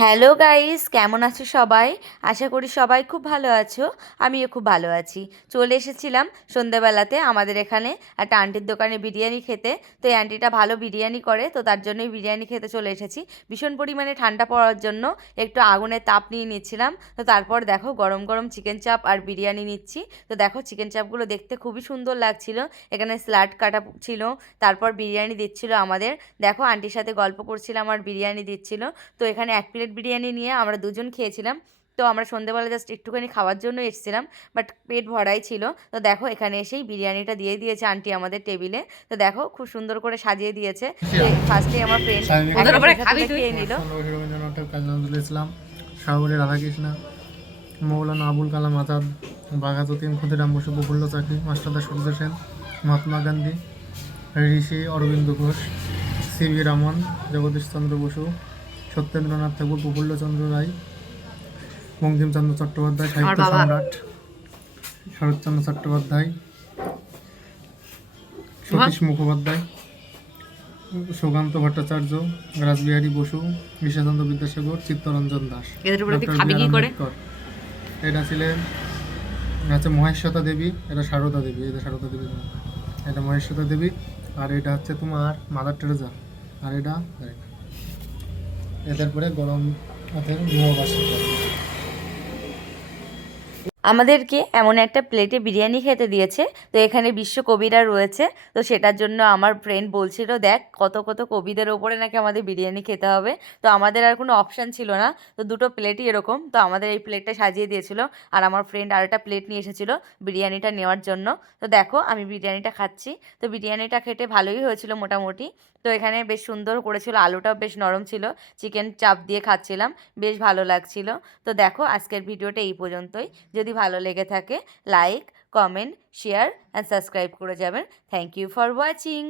Hello guys, কেমন আছো সবাই? আশা করি সবাই খুব ভালো আছো। আমিও খুব ভালো আছি। চলে এসেছিলাম সন্ধ্যেবেলাতে আমাদের এখানে একটা আন্টির দোকানে বিরিয়ানি খেতে। তো এই আন্টিটা ভালো বিরিয়ানি করে, তো তার জন্যই বিরিয়ানি খেতে চলে এসেছি। ভীষণ পরিমাণে ঠান্ডা পড়ার জন্য একটু আগুনের তাপ নিয়ে নিচ্ছিলাম। তো তারপর দেখো গরম গরম চিকেন চাপ আর বিরিয়ানি নিচ্ছি। তো দেখো চিকেন চাপগুলো দেখতে খুবই সুন্দর লাগছিল। এখানে স্যালাড কাটা ছিল, তারপর বিরিয়ানি দিচ্ছিল আমাদের। দেখো আন্টির সাথে গল্প করছিলাম আর বিরিয়ানি দিচ্ছিল। তো এখানে 1 প্লেট বিরিয়ানি নিয়ে আমরা দুজন খেয়েছিলাম। তো আমরা সন্ধ্যেবেলা জাস্ট একটুখানি খাওয়ার জন্য এসেছিলাম, বাট পেট ভরাই ছিল। তো দেখো এখানে এসেই বিরিয়ানিটা দিয়ে দিয়েছে আন্টি আমাদের টেবিলে। তো দেখো খুব সুন্দর করে সাজিয়ে দিয়েছে। তো ফার্স্টে আমার ফ্রেন্ড খেয়ে নিল। ইসলাম, শাহবুরে রাধাকৃষ্ণ, মৌলানা আবুল কালাম আজাদ, বাঘাযতীন ক্ষুদিরাম বসু, প্রফুল্ল চাকি, মাস্টারদা সূর্য সেন, মহাত্মা গান্ধী, ঋষি অরবিন্দ ঘোষ, সিভি রামন, জগদীশচন্দ্র বসু, সত্যেন্দ্রনাথ ঠাকুর, প্রফুল্লচন্দ্র রায়, বঙ্কিমচন্দ্র চট্টোপাধ্যায়, সাহিত্য সম্রাট শরৎচন্দ্র চট্টোপাধ্যায়, সতীশ মুখোপাধ্যায়, সুকান্ত ভট্টাচার্য, রাসবিহারী বসু, ঈশ্বরচন্দ্র বিদ্যাসাগর, চিত্তরঞ্জন দাস, ডক্টর বি আর আম্বেদকর। এটা ছিলেন হচ্ছে মহেশ্বতা দেবী, এটা সারদা দেবী, এটা সারদা দেবী, এটা মহেশ্বতা দেবী, আর এটা হচ্ছে তোমার মাদার টেরেজা, আর এটা এদের পরে গরম হাতের মোহবাসী। আমাদেরকে এমন একটা প্লেটে বিরিয়ানি খেতে দিয়েছে। তো এখানে বিশ্বকবিরা রয়েছে, তো সেটার জন্য আমার ফ্রেন্ড বলছিল দেখ কত কত কবিদের ওপরে নাকি আমাদের বিরিয়ানি খেতে হবে। তো আমাদের আর কোনো অপশান ছিল না, তো দুটো প্লেটই এরকম, তো আমাদের এই প্লেটটা সাজিয়ে দিয়েছিল। আর আমার ফ্রেন্ড আরেকটা প্লেট নিয়ে এসেছিল বিরিয়ানিটা নেওয়ার জন্য। তো দেখো আমি বিরিয়ানিটা খাচ্ছি। তো বিরিয়ানিটা খেতে ভালোই হয়েছিল মোটামুটি। তো এখানে বেশ সুন্দর করেছিল, আলুটাও বেশ নরম ছিল। চিকেন চাপ দিয়ে খাচ্ছিলাম, বেশ ভালো লাগছিল। তো দেখো আজকের ভিডিওটা এই পর্যন্তই। যদি ভালো লেগে থাকে like, comment, share and subscribe করে যাবেন। Thank you for watching.